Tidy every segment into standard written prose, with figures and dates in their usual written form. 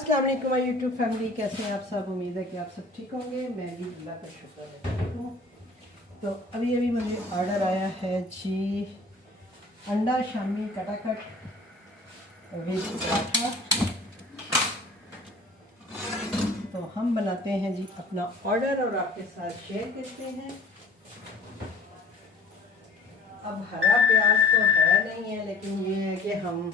अस्सलाम वालेकुम my YouTube family, कैसे हैं आप सब। उम्मीद है कि आप सब ठीक होंगे। मैं भी अल्लाह का शुक्र है ठीक हूँ। तो अभी अभी मुझे ऑर्डर आया है जी अंडा शामी कटाकट वेज पराठा। तो हम बनाते हैं जी अपना ऑर्डर और आपके साथ शेयर करते हैं। अब हरा प्याज तो है नहीं है, लेकिन ये है कि हम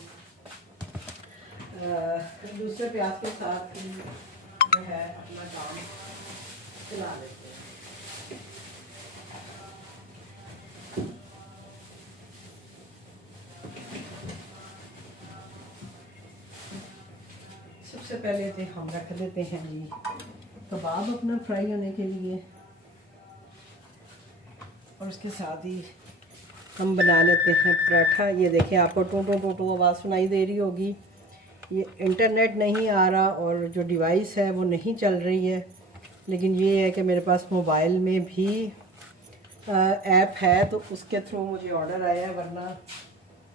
दूसरे प्याज के साथ जो है अपना काम चला लेते हैं। सबसे पहले तो हम रख देते हैं जी कबाब अपना फ्राई होने के लिए, और उसके साथ ही हम बना लेते हैं पराठा। ये देखें, आपको टू टू टू टू आवाज़ सुनाई दे रही होगी। ये इंटरनेट नहीं आ रहा और जो डिवाइस है वो नहीं चल रही है, लेकिन ये है कि मेरे पास मोबाइल में भी ऐप है, तो उसके थ्रू मुझे ऑर्डर आया है। वरना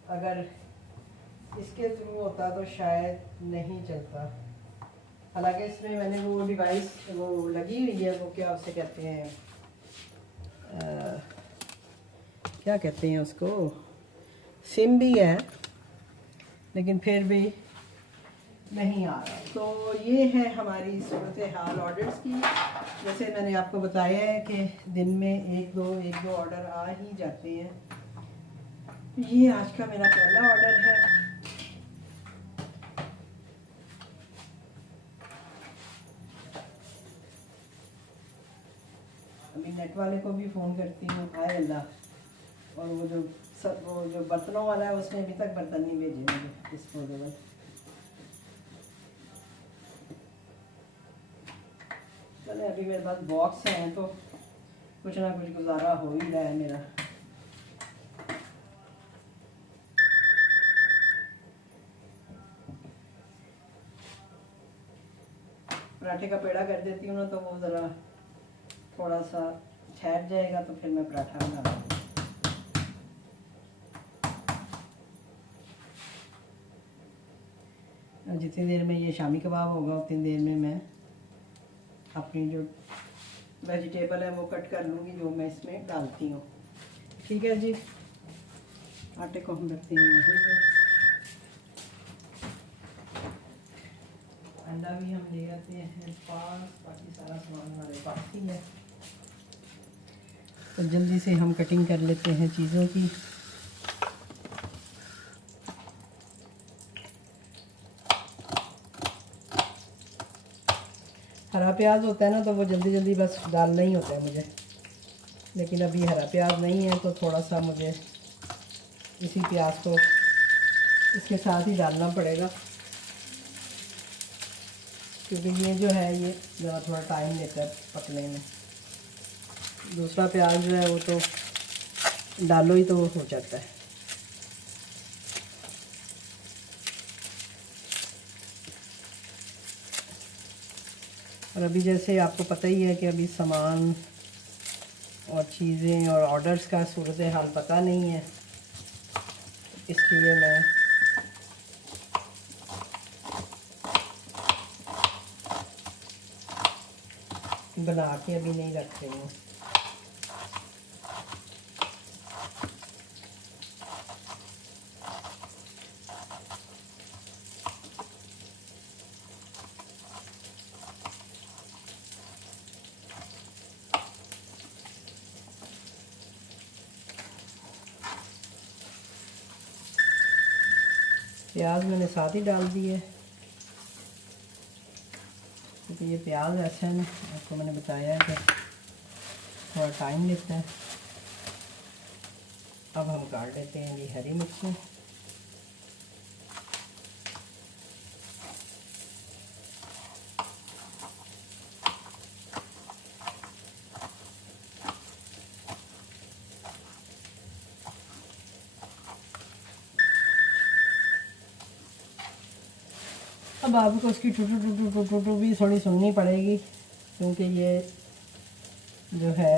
अगर इसके थ्रू होता तो शायद नहीं चलता। हालांकि इसमें मैंने वो डिवाइस वो लगी हुई है, वो क्या उसे कहते हैं, क्या कहते हैं उसको, सिम भी है, लेकिन फिर भी नहीं आ रहा। तो ये है हमारी सूरत हाल ऑर्डर्स की। जैसे मैंने आपको बताया है कि दिन में एक दो ऑर्डर आ ही जाते हैं। ये आज का मेरा पहला ऑर्डर है। अभी नेट वाले को भी फ़ोन करती हूँ, हाय अल्लाह। और वो जो बर्तनों वाला है उसने अभी तक बर्तन नहीं भेजे मुझे डिस्पोजेबल। चले, अभी मेरे पास बॉक्स हैं तो कुछ ना कुछ गुजारा हो ही रहा है मेरा। पराठे का पेड़ा कर देती हूँ ना, तो वो ज़रा थोड़ा सा ठहर जाएगा, तो फिर मैं पराठा बना दूँगी। जितनी देर में ये शामी कबाब होगा उतनी देर में मैं अपनी जो वेजिटेबल है वो कट कर लूँगी, जो मैं इसमें डालती हूँ। ठीक है जी, आटे को हम रखते हैं यहीं पे। अंडा भी हम ले आते हैं पास, बाकी सारा सामान हमारे पास ही है। तो जल्दी से हम कटिंग कर लेते हैं चीज़ों की। हरा प्याज होता है ना, तो वो जल्दी जल्दी बस डालना ही होता है मुझे, लेकिन अभी हरा प्याज नहीं है, तो थोड़ा सा मुझे इसी प्याज को इसके साथ ही डालना पड़ेगा, क्योंकि ये जो है ये ज़रा थोड़ा टाइम लेता है पकने में। दूसरा प्याज जो है वो तो डालो ही तो हो जाता है। और अभी जैसे आपको पता ही है कि अभी सामान और चीज़ें और ऑर्डर्स का सूरत हाल पता नहीं है, इसलिए मैं बना के अभी नहीं रख रही हूँ। प्याज मैंने साथ ही डाल दी है, क्योंकि ये प्याज ऐसा है ना, आपको मैंने बताया है कि थोड़ा टाइम लेता है। अब हम काट लेते हैं ये हरी मिर्ची। अब आपको उसकी टूटू टूटू टूटू टूटू भी थोड़ी सुननी पड़ेगी, क्योंकि ये जो है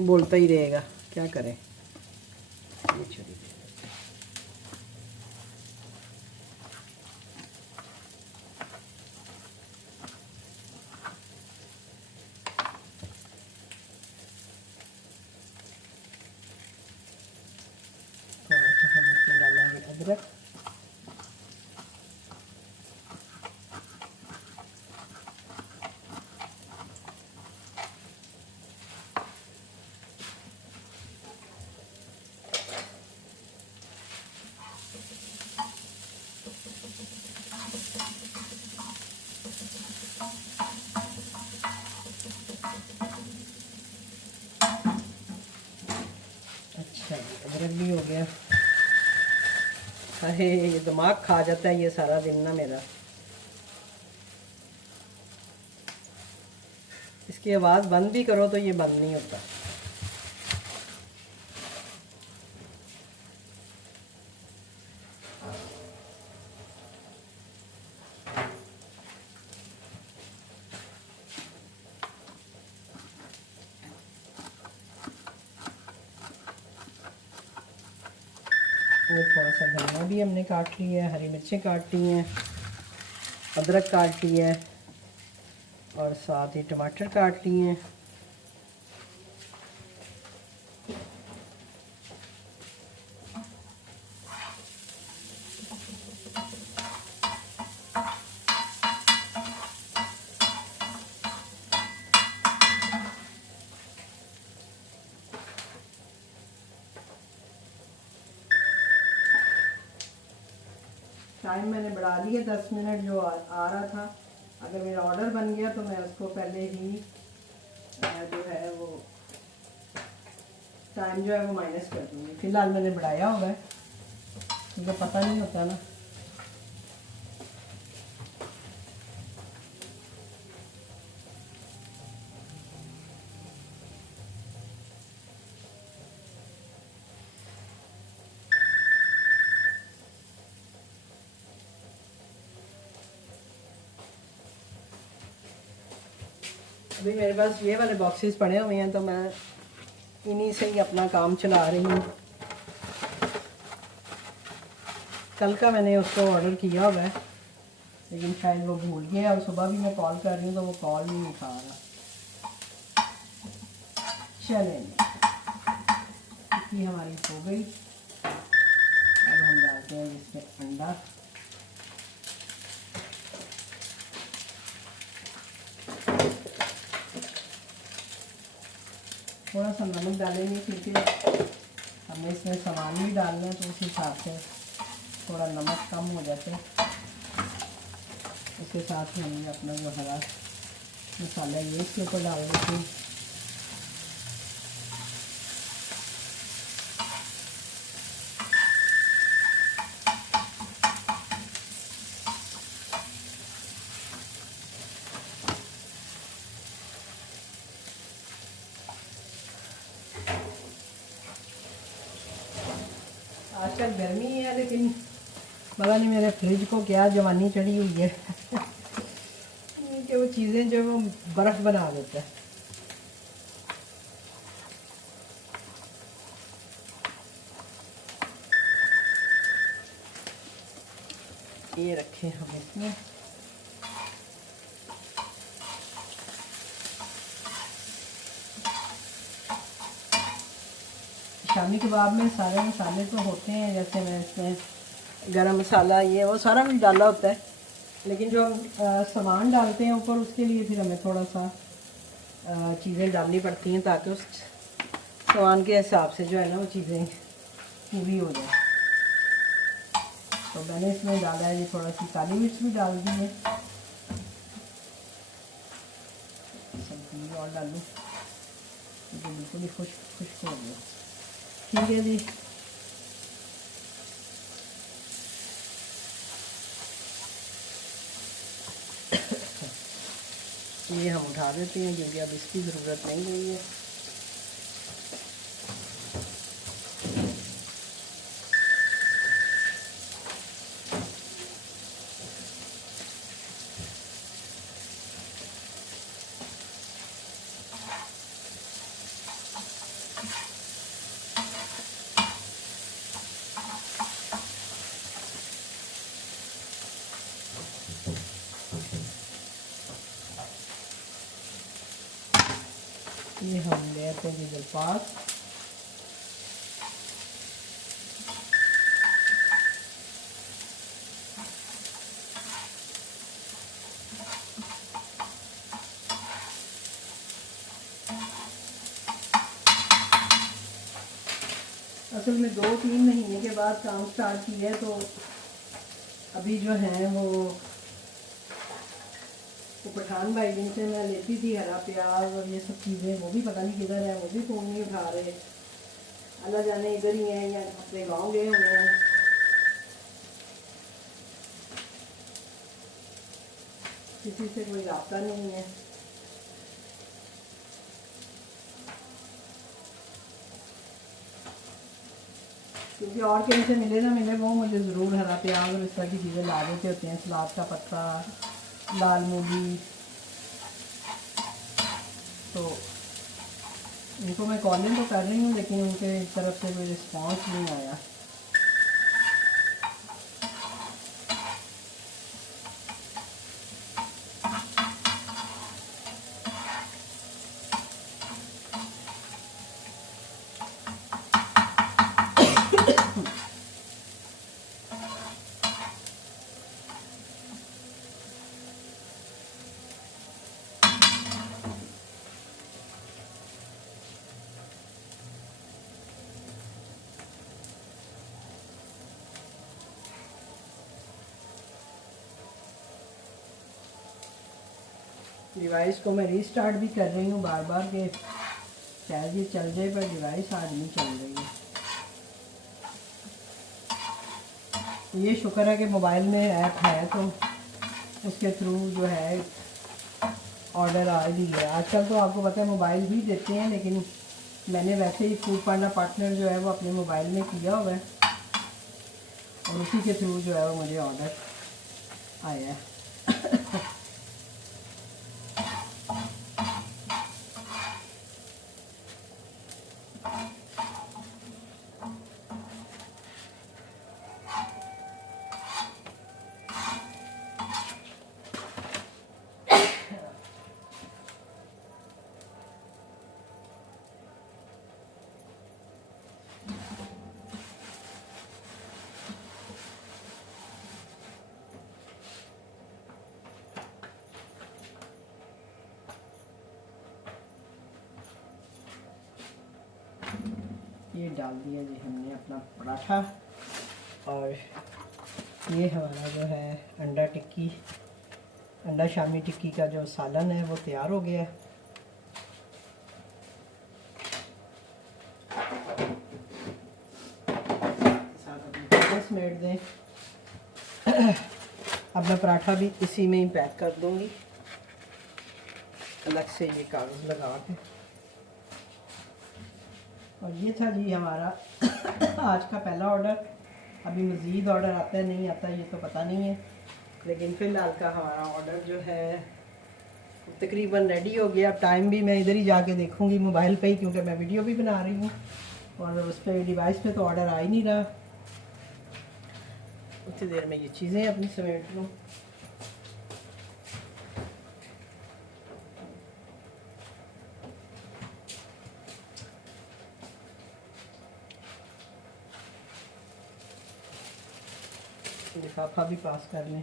बोलता ही रहेगा, क्या करें। ये छोड़ी गया। अरे ये दिमाग खा जाता है ये सारा दिन ना मेरा। इसकी आवाज़ बंद भी करो तो ये बंद नहीं होता। ये थोड़ा सा धनिया भी हमने काट लिया है, हरी मिर्चें काट ली हैं, अदरक काट ली है और साथ ही टमाटर काट लिए हैं। टाइम मैंने बढ़ा दिया 10 मिनट जो आ रहा था। अगर मेरा ऑर्डर बन गया तो मैं उसको पहले ही जो है वो टाइम जो है वो माइनस कर दूँगी। फ़िलहाल मैंने बढ़ाया होगा क्योंकि पता नहीं होता ना। अभी मेरे पास ये वाले बॉक्सेस पड़े हुए हैं तो मैं इन्हीं से ही अपना काम चला रही हूँ। कल का मैंने उसको ऑर्डर किया हुआ है लेकिन शायद वो भूल गया और सुबह भी मैं कॉल कर रही हूँ तो वो कॉल नहीं उठा रहा। चलें टिक्की हमारी हो गई। अब हम डालते हैं इसमें अंडा। थोड़ा सा नमक डालेंगे क्योंकि हमें इसमें सामान भी डालना है तो उस हिसाब से थोड़ा नमक कम हो जाता है। उसके साथ ही हमने अपना जो हरा मसाला ये इसके ऊपर डाल देते हैं। आजकल गर्मी है लेकिन पता नहीं मेरे फ्रिज को क्या जवानी चढ़ी हुई है कि वो चीज़ें जो वो बर्फ़ बना देता है। ये रखें हम इसमें। शामी कबाब में सारे मसाले तो होते हैं, जैसे मैं इसमें गरम मसाला ये वो सारा भी डाला होता है, लेकिन जो हम सामान डालते हैं ऊपर उसके लिए फिर हमें थोड़ा सा चीज़ें डालनी पड़ती हैं ताकि उस सामान के हिसाब से जो है ना वो चीज़ें पूरी हो जाए। तो मैंने इसमें डाला है, ये थोड़ा सी काली मिर्च भी डाल दी है, सब्जी और डालूँ तो बिल्कुल ही खुश्क हो गया। ठीक है जी, ये हम उठा देते हैं क्योंकि अब इसकी ज़रूरत नहीं रही है। ये हम ले आते हैं गीज़र पास। असल में 2-3 महीने के बाद काम स्टार्ट किया है, तो अभी जो है वो पठान भाई जिनसे मैं लेती थी हरा प्याज और ये सब चीज़ें, वो भी पता नहीं किधर है, वो भी फ़ोन नहीं उठा रहे। अल्लाह जाने इधर ही हैं या अपने गांव गए हुए हैं। किसी से कोई रास्ता नहीं है। क्योंकि और कहीं से मिले ना मिले वो मुझे ज़रूर हरा प्याज और इस तरह की चीज़ें ला देते होते हैं, सलाद का पत्ता, लाल मूली। तो इनको मैं कॉलिंग तो कर रही हूँ लेकिन उनके तरफ से कोई रिस्पॉन्स नहीं आया। डिवाइस को मैं रीस्टार्ट भी कर रही हूँ बार बार के शायद ये चल जाए, पर डिवाइस आज नहीं चल रही है। ये शुक्र है कि मोबाइल में ऐप है तो उसके थ्रू जो है ऑर्डर आ भी गया। आजकल तो आपको पता है मोबाइल भी देते हैं, लेकिन मैंने वैसे ही फूड पांडा पार्टनर जो है वो अपने मोबाइल में किया हुआ है और उसी के थ्रू जो है वो मुझे ऑर्डर आया है। ये डाल दिया जी हमने अपना पराठा, और ये हमारा जो है अंडा टिक्की, अंडा शामी टिक्की का जो सालन है वो तैयार हो गया है। समेट दें। अब मैं पराठा भी इसी में ही पैक कर दूंगी, अलग से ये कागज़ लगा के। और ये था जी हमारा आज का पहला ऑर्डर। अभी मज़ीद ऑर्डर आता है नहीं आता ये तो पता नहीं है, लेकिन फ़िलहाल का हमारा ऑर्डर जो है तकरीबन रेडी हो गया। अब टाइम भी मैं इधर ही जाके देखूंगी मोबाइल पे ही, क्योंकि मैं वीडियो भी बना रही हूँ और उस पर डिवाइस पे तो ऑर्डर आ ही नहीं रहा। उतनी देर में ये चीज़ें अपनी समेट लूँ। लिफाफा भी पास कर लें।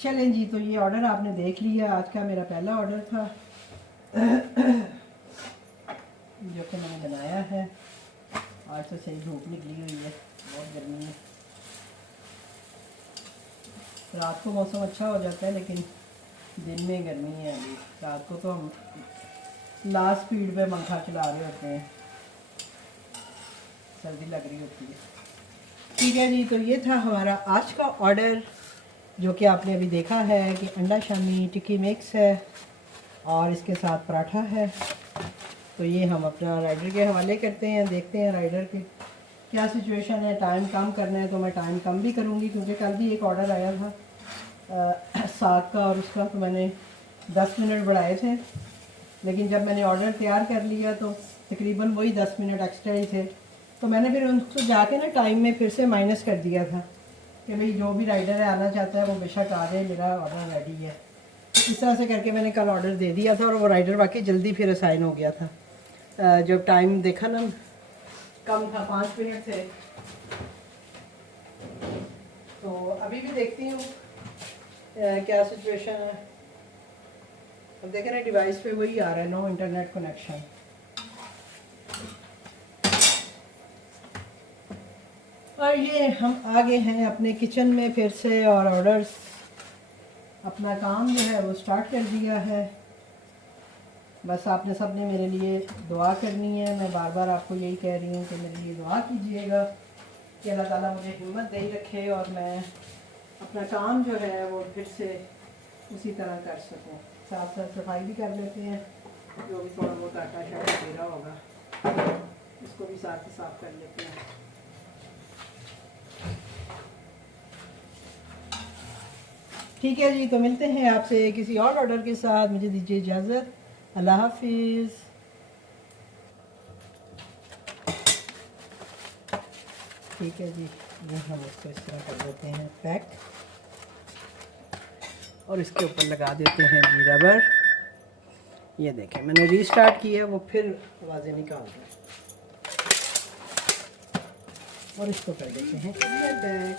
चलें जी, तो ये ऑर्डर आपने देख लिया। आज का मेरा पहला ऑर्डर था जो कि मैंने बनाया है। आज तो सही धूप निकली हुई है, बहुत गर्मी है। रात को मौसम अच्छा हो जाता है लेकिन दिन में गर्मी है। अभी रात को तो हम लास्ट स्पीड पे पंखा चला रहे होते हैं, सर्दी लग रही होती है। ठीक है जी, तो ये था हमारा आज का ऑर्डर, जो कि आपने अभी देखा है कि अंडा शामी टिक्की मिक्स है और इसके साथ पराठा है। तो ये हम अपना राइडर के हवाले करते हैं, देखते हैं राइडर की क्या सिचुएशन है। टाइम कम करना है तो मैं टाइम कम भी करूँगी, क्योंकि कल भी एक ऑर्डर आया था 7 का और उसका तो मैंने 10 मिनट बढ़ाए थे, लेकिन जब मैंने ऑर्डर तैयार कर लिया तो तकरीबन वही 10 मिनट एक्स्ट्रा ही थे। तो मैंने फिर उनको जाके ना टाइम में फिर से माइनस कर दिया था कि भाई जो भी राइडर है आना चाहता है वो बेशक आ जाए, मेरा ऑर्डर रेडी है। इस तरह से करके मैंने कल ऑर्डर दे दिया था और वो राइडर वाकई जल्दी फिर असाइन हो गया था। जब टाइम देखा ना कम था, 5 मिनट थे। तो अभी भी देखती हूँ क्या सिचुएशन है। अब देख रहे हैं डिवाइस पे वही आ रहा है, नो इंटरनेट कनेक्शन। और ये हम आ गए हैं अपने किचन में फिर से, और ऑर्डर्स अपना काम जो है वो स्टार्ट कर दिया है। बस आपने सबने मेरे लिए दुआ करनी है। मैं बार बार आपको यही कह रही हूँ कि मेरे लिए दुआ कीजिएगा कि अल्लाह ताला मुझे हिम्मत दे रखे और मैं अपना काम जो है वो फिर से उसी तरह कर सकूँ। साथ साथ सफाई भी कर लेते हैं, जो भी थोड़ा बहुत आटा शाटा गिरा होगा इसको भी साथ ही साफ कर लेते हैं। ठीक है जी, तो मिलते हैं आपसे किसी और ऑर्डर के साथ। मुझे दीजिए इजाज़त। अल्लाह हाफिज़। ठीक है जी, ये हम इसको इस तरह कर देते हैं पैक और इसके ऊपर लगा देते हैं जी रबर। ये देखें मैंने रीस्टार्ट किया, वो फिर आवाज़ें निकाल रहा है। और इसको कर देते हैं बैक।